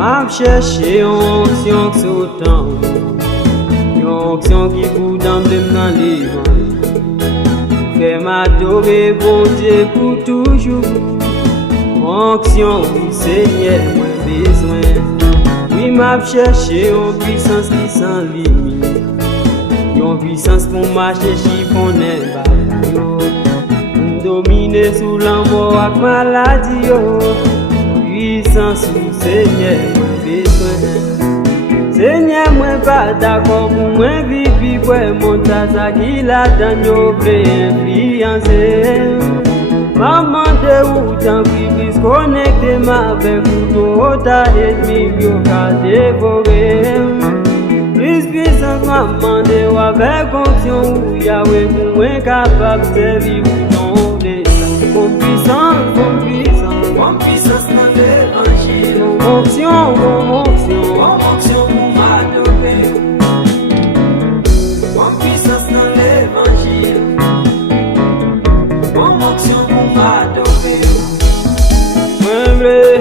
m'a cherché une onction qui sautant, une onction qui coule dans les vents. Fais m'adorer bon Dieu pour toujours. Onction, oui Seigneur, moi besoin. Oui m'a cherché une puissance qui sans limite, une puissance pour marcher chiffonner bagaille, pour dominer sous la mort et maladie. Puissance, oui Seigneur, moi besoin. Seigneur, moi pas d'accord pour moi vivre pour mon tata qui l'a dans nos influencer. Maman de où t'en prie, connecter ma avec vous, t'as ennemi, bio qu'à dévorer. Plus puissance, maman de où avec onction, où Yahweh pour moi capable de vivre dans l'état. Mon puissance dans l'évangile. Mon onction pour m'adorer. Mon puissance dans l'évangile. Mon onction pour m'adorer. Moi v'lais,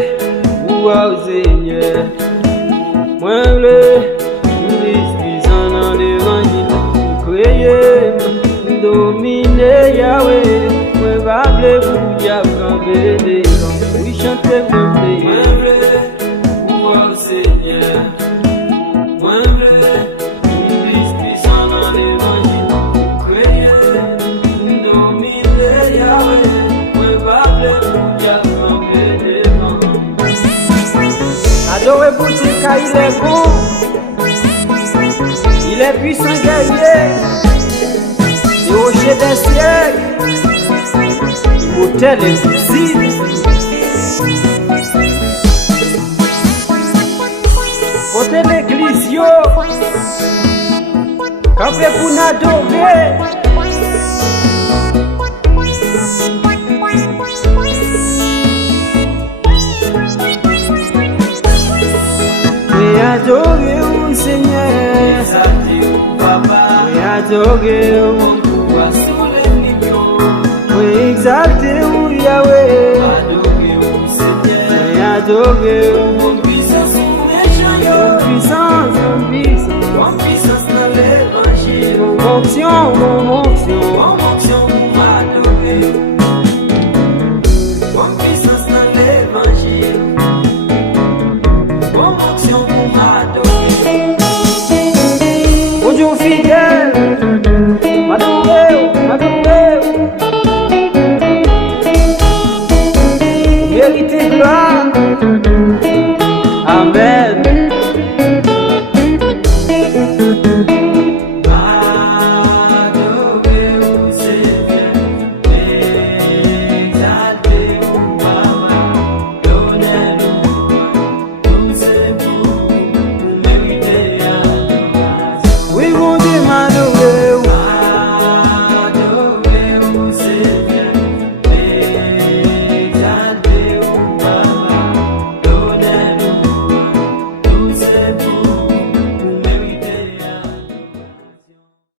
wow Seigneur. Moi v'lais, puissant dans l'évangile. Créer, dominer Yahweh. Moi va v'lais pour Yahweh des gens. Oui chanter moi v'lais. Moi v'lais, wow Seigneur. Moi v'lais, puissant dans l'évangile. Créer, dominer Yahweh. Adorez pour Dieu car il est bon, il est puissant guerrier, le rocher des siècles, l'autel invisible. Côté l'église, yo, campé pour n'adorer. Adorer au Seigneur, exalter au Papa, adorer au pouvoir sur les millions, oui exalter au Yahweh, adorer au Seigneur, adorer au puissance puissance dans l'évangile, mon onction,